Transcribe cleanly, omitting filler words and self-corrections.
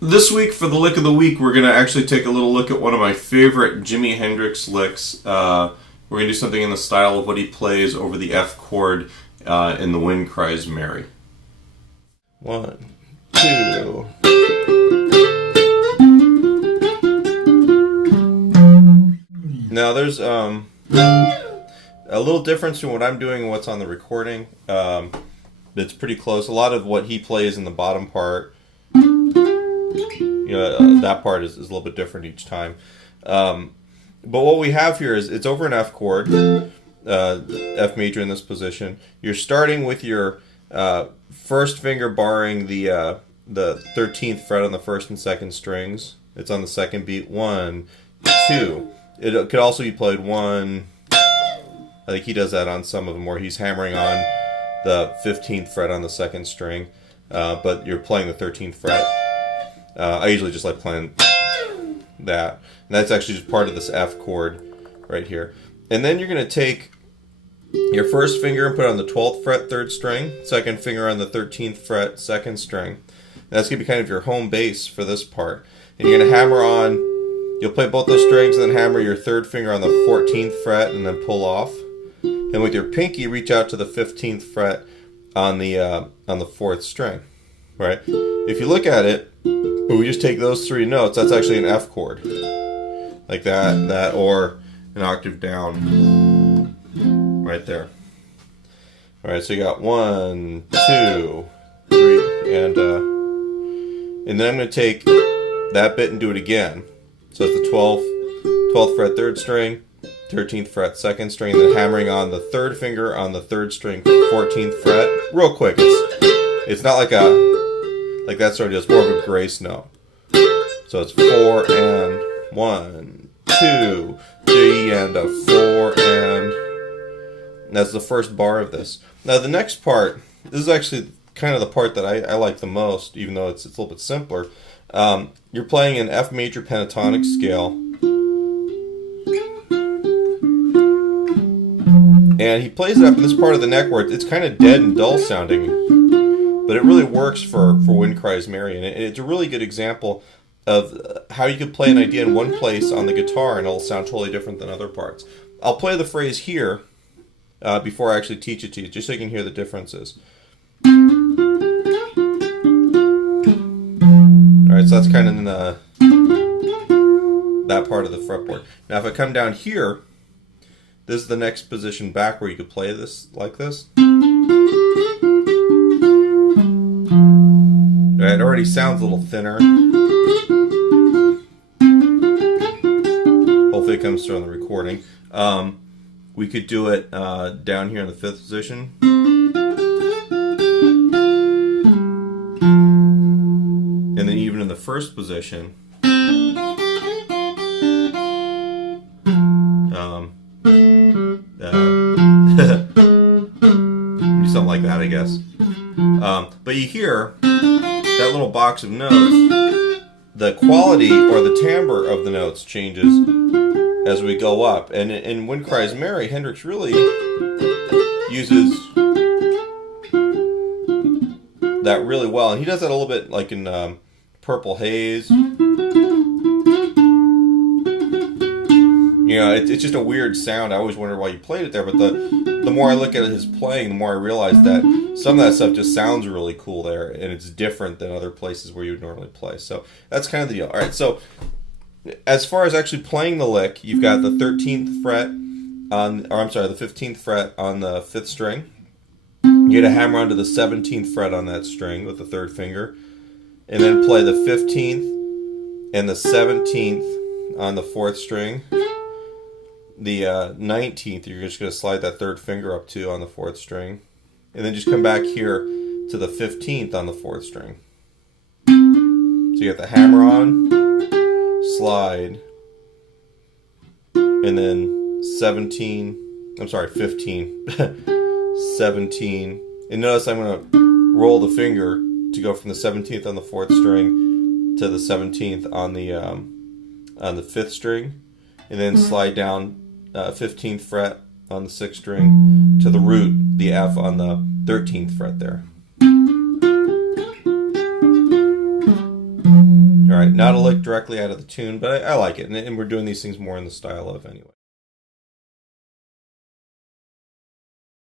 This week, for the lick of the week, we're going to actually take a little look at one of my favorite Jimi Hendrix licks. We're going to do something in the style of what he plays over the F chord in The Wind Cries Mary. 1, 2. Now there's a little difference in what I'm doing and what's on the recording. It's pretty close. A lot of what he plays in the bottom part, that part is a little bit different each time. But what we have here is it's over an F chord, F major in this position. You're starting with your first finger barring the 13th fret on the first and second strings. It's on the second beat. 1, 2. It could also be played 1. I think he does that on some of them where he's hammering on the 15th fret on the second string, but you're playing the 13th fret. I usually just like playing that. And that's actually just part of this F chord right here. And then you're going to take your first finger and put it on the 12th fret, 3rd string, second finger on the 13th fret, 2nd string. And that's going to be kind of your home base for this part. And you're going to hammer on, you'll play both those strings and then hammer your 3rd finger on the 14th fret and then pull off. And with your pinky, reach out to the 15th fret on the 4th string, right? If you look at it, we just take those 3 notes. That's actually an F chord, like that, or an octave down, right there. All right, so you got 1, 2, 3, and then I'm going to take that bit and do it again. So it's the 12th fret, 3rd string, 13th fret, 2nd string, and then hammering on the 3rd finger on the 3rd string, 14th fret. Real quick, it's not like that sort of, it's more of a grace note. So it's 4 and 1, 2, 3 and a 4 and that's the first bar of this. Now the next part, this is actually kind of the part that I like the most, even though it's a little bit simpler. You're playing an F major pentatonic scale. And he plays it up in this part of the neck where it's kind of dead and dull sounding, but it really works for Wind Cries Mary, and it's a really good example of how you could play an idea in one place on the guitar and it'll sound totally different than other parts. I'll play the phrase here before I actually teach it to you, just so you can hear the differences. Alright, so that's kind of in that part of the fretboard. Now if I come down here, this is the next position back where you could play this like this. It already sounds a little thinner. Hopefully it comes through on the recording. We could do it down here in the 5th position. And then even in the 1st position. Something like that, I guess. But you hear that little box of notes, the quality or the timbre of the notes changes as we go up. And in Wind Cries Mary, Hendrix really uses that really well. And he does that a little bit like in Purple Haze. It's just a weird sound. I always wondered why you played it there, but the more I look at his playing, the more I realize that some of that stuff just sounds really cool there, and it's different than other places where you would normally play. So that's kind of the deal. All right, so as far as actually playing the lick, you've got the 13th fret the 15th fret on the 5th string. You get a hammer onto the 17th fret on that string with the 3rd finger, and then play the 15th and the 17th on the 4th string. The 19th, you're just going to slide that 3rd finger up to on the 4th string. And then just come back here to the 15th on the 4th string. So you got the hammer on, slide, and then 15, 17. And notice I'm going to roll the finger to go from the 17th on the 4th string to the 17th on the 5th string. And then slide down 15th fret on the 6th string to the root, the F on the 13th fret there. Not a lick directly out of the tune, but I like it, and we're doing these things more in the style of anyway.